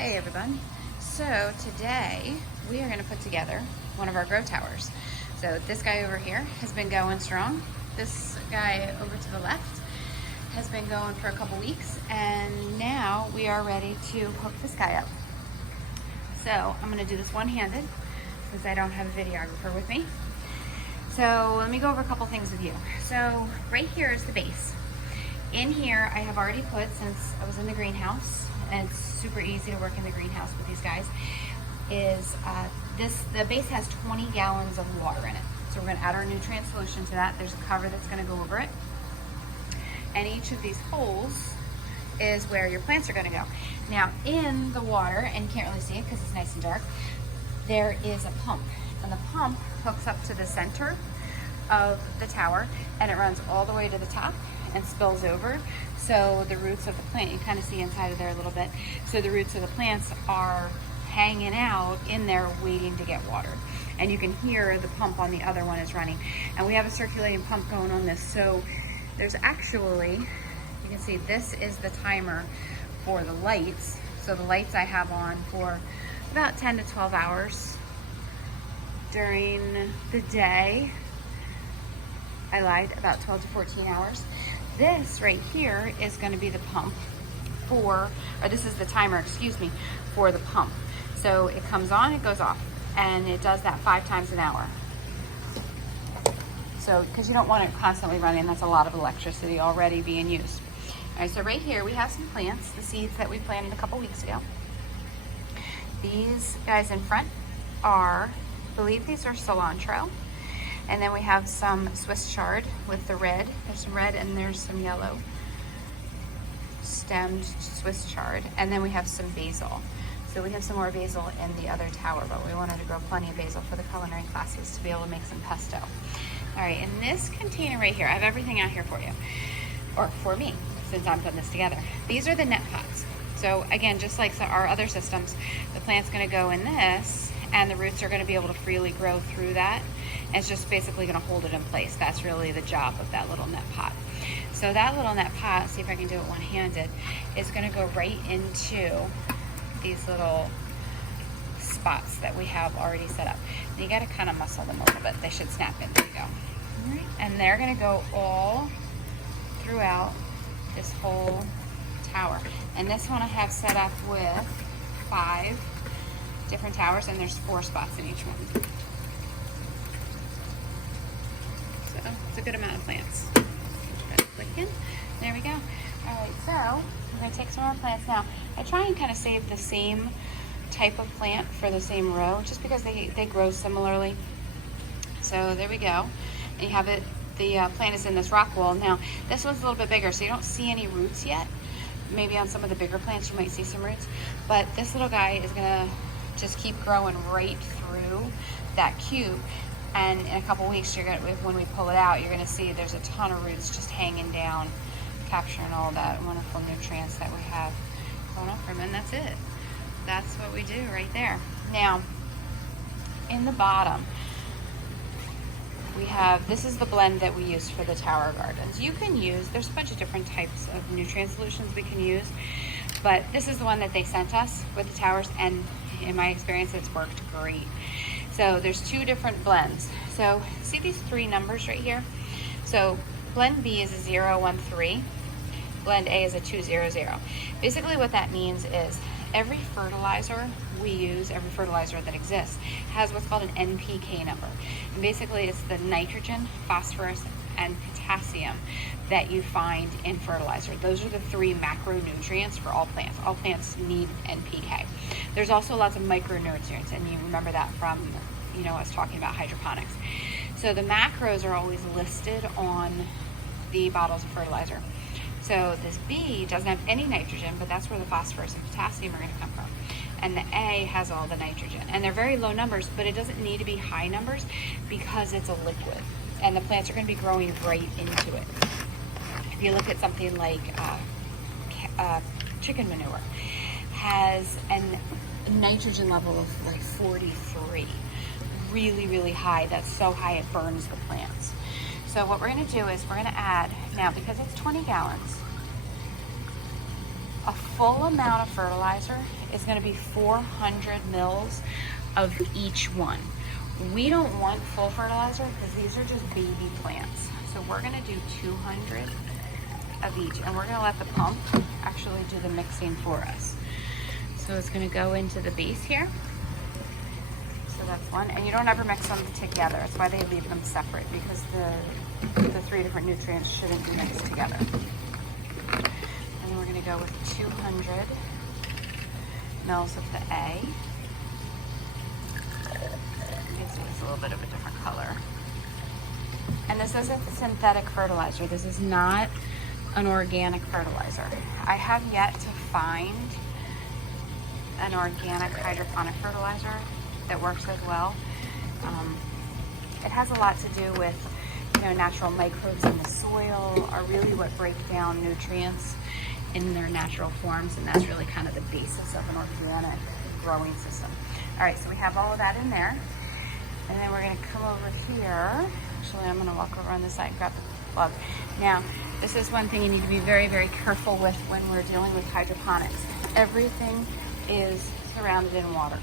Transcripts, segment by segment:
Hey everyone. So today we are going to put together one of our grow towers. So this guy over here has been going strong. This guy over to the left has been going for a couple weeks, and now we are ready to hook this guy up. So I'm going to do this one-handed since I don't have a videographer with me. So let me go over a couple things with you. So right here is the base. In here I have already put, since I was in the greenhouse, and it's super easy to work in the greenhouse with these guys, is the base has 20 gallons of water in it. So we're going to add our nutrient solution to that. There's a cover that's going to go over it. And each of these holes is where your plants are going to go. Now in the water, and you can't really see it because it's nice and dark, there is a pump. And the pump hooks up to the center of the tower, and it runs all the way to the top and spills over. So the roots of the plant, you kind of see inside of there a little bit, so the roots of the plants are hanging out in there waiting to get watered. And you can hear the pump on the other one is running. And we have a circulating pump going on this. So there's actually, you can see this is the timer for the lights. So the lights I have on for about 10 to 12 hours during the day. I lied, about 12 to 14 hours. This right here is going to be the pump or this is the timer, excuse me, for the pump. So it comes on, it goes off, and it does that 5 times an hour. So, because you don't want it constantly running, that's a lot of electricity already being used. All right, so right here we have some plants, the seeds that we planted a couple weeks ago. These guys in front are, I believe these are cilantro. And then we have some Swiss chard with the red. There's some red and there's some yellow stemmed Swiss chard. And then we have some basil. So we have some more basil in the other tower, but we wanted to grow plenty of basil for the culinary classes to be able to make some pesto. All right, in this container right here, I have everything out here for you, or for me, since I'm putting this together. These are the net pots. So again, just like our other systems, the plant's gonna go in this, and the roots are gonna be able to freely grow through that. And it's just basically gonna hold it in place. That's really the job of that little net pot. So that little net pot, see if I can do it one-handed, is gonna go right into these little spots that we have already set up. And you gotta kind of muscle them a little bit. They should snap in, there you go. All right. And they're gonna go all throughout this whole tower. And this one I have set up with 5 different towers, and there's 4 spots in each one. So it's a good amount of plants. Click in. There we go. All right, so I'm gonna take some more plants now. I try and kind of save the same type of plant for the same row, just because they grow similarly. So there we go. And you have it, the plant is in this rock wall. Now, this one's a little bit bigger, so you don't see any roots yet. Maybe on some of the bigger plants you might see some roots, but this little guy is gonna just keep growing right through that cube. And in a couple weeks, you're gonna, when we pull it out, you're gonna see there's a ton of roots just hanging down, capturing all that wonderful nutrients that we have going on from, and that's it. That's what we do right there. Now, in the bottom, we have, this is the blend that we use for the tower gardens. You can use, there's a bunch of different types of nutrient solutions we can use, but this is the one that they sent us with the towers, and in my experience, it's worked great. So there's 2 different blends. So see these 3 numbers right here? So blend B is a 013, blend A is a 200. Basically what that means is every fertilizer we use, every fertilizer that exists, has what's called an NPK number. And basically it's the nitrogen, phosphorus, and potassium that you find in fertilizer. Those are the 3 macronutrients for all plants. All plants need NPK. There's also lots of micronutrients, and you remember that from, you know, us talking about hydroponics. So the macros are always listed on the bottles of fertilizer. So this B doesn't have any nitrogen, but that's where the phosphorus and potassium are going to come from. And the A has all the nitrogen. And they're very low numbers, but it doesn't need to be high numbers because it's a liquid. And the plants are going to be growing right into it. If you look at something like chicken manure, has a nitrogen level of like 43. Really, really high. That's so high it burns the plants. So what we're going to do is we're going to add, now because it's 20 gallons, A full amount of fertilizer is going to be 400 mils of each one. We don't want full fertilizer because these are just baby plants. So we're going to do 200 of each, and we're going to let the pump actually do the mixing for us. So it's going to go into the base here. So that's one, and you don't ever mix them together. That's why they leave them separate, because the 3 different nutrients shouldn't be mixed together. And then we're going to go with 200 mils of the A. You can see it's a little bit of a different color. And this is a synthetic fertilizer. This is not an organic fertilizer. I have yet to find an organic hydroponic fertilizer that works as well. It has a lot to do with, natural microbes in the soil are really what break down nutrients in their natural forms, and that's really kind of the basis of an organic growing system. All right, so we have all of that in there, and then we're going to come over here. Actually, I'm going to walk over on this side and grab the plug. Now, this is one thing you need to be very, very careful with when we're dealing with hydroponics. Everything is surrounded in water.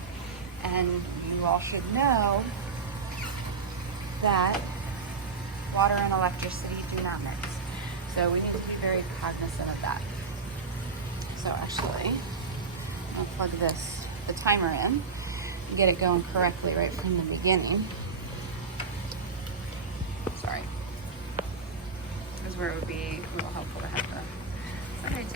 And you all should know that water and electricity do not mix. So we need to be very cognizant of that. So actually, I'll plug the timer in and get it going correctly right from the beginning. Sorry. This is where it would be a little helpful to have